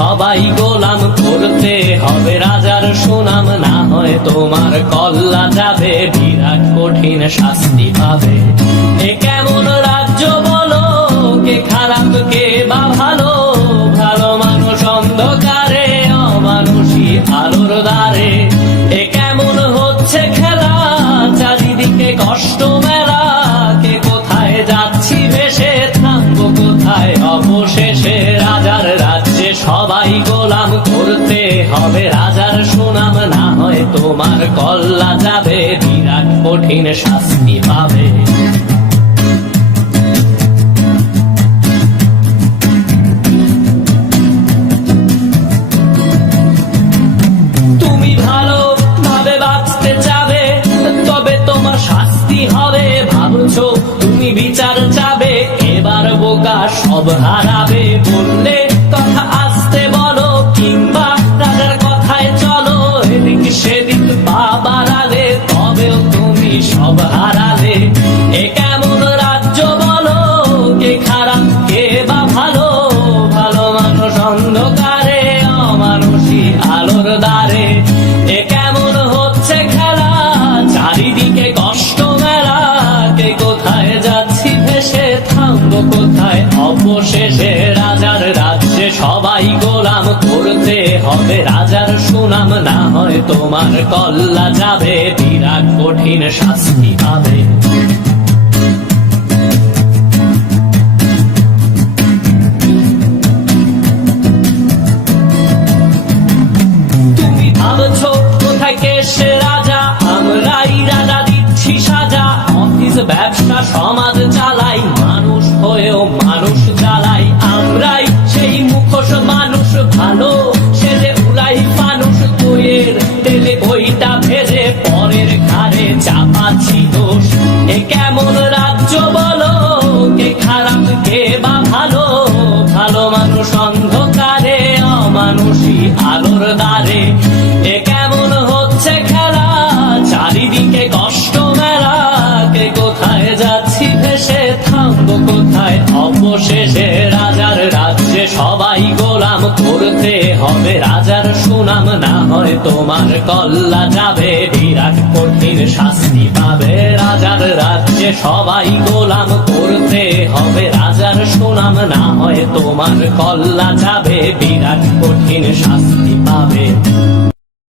সবাই গোলাম, করতে হবে রাজার সুনাম, না হয় তোমার কল্লা যাবে, বিরাট কঠিন শাস্তি পাবে। এ কেমন রাজ্য বলো, কে খারাপ কে বা ভালো, ভালো মানুষ অন্ধকারে, অমানুষী আলোর দ্বারে। এ কেমন হচ্ছে খেলা, চারিদিকে কষ্ট মেলা, কে কোথায় যাচ্ছি ভেসে, থামবো কোথায় অবশেষে। রাজার রাজ্যে সবাই গোলাম, করতে হবে রাজার সুনাম, না হয় তোমার কল্লা যাবে, বিরাট কঠিন শাস্তি পাবে। তুমি ভালো ভাবে বাঁচতে চাবে, তবে তোমার শাস্তি হবে। ভাবছো তুমি বিচার চাবে, এবার বোকা সব হারাবে। বললে কথা আসতে বলো, কিংবা রাজার কথায় চলো, এদিক সেদিক পা বাড়ালে, তবেও তুমি সব হারালে। এ কেমন রাজ্য বলো, কে খারাপ কে বা ভালো, ভালো মানুষ অন্ধকারে, অমানুষী আলোর দ্বারে। এ কেমন হচ্ছে খেলা, চারিদিকে কষ্ট মেলা, কে কোথায় যাচ্ছি ভেসে, থামবো কোথায় অবশেষে। রাজার রাজ্যে সবাই গোলাম, করতে হবে রাজার সুনাম, না হয় তোমার কল্লা যাবে, বিরাট কঠিন শাস্তি পাবে। তুমি ভাবছো কোথায় কে সে রাজা, আমরাই রাজা দিচ্ছি সাজা। অফিস ব্যবসা সমাজ চালাই, মানুষ হয়েও মানুষ জ্বালাই। আমরাই সেই মুখোশ মানুষ ভালো, সেজে উড়াই মানুষ বইয়ের তেলে, ওইটা ভেজে পরের ঘাড়ে চাপাচ্ছি দোষ। এ কেমন রাজ্য বলো, কে খারাপ কে বা ভালো, ভালো মানুষ অন্ধকারে, অমানুষী আলোর দ্বারে। এ কেমন হচ্ছে খেলা, চারিদিকে কষ্ট মেলা, কে কোথায় যাচ্ছি ভেসে, থামবো কোথায় অবশেষে। রাজার রাজ্যে সবাই গোলাম, করতে হবে রাজার সুনাম, না হয় তোমার কল্লা যাবে, বিরাট কঠিন শাস্তি পাবে। রাজার রাজ্যে সবাই গোলাম, করতে হবে রাজার সুনাম, না হয় তোমার কল্লা যাবে, বিরাট কঠিন শাস্তি পাবে।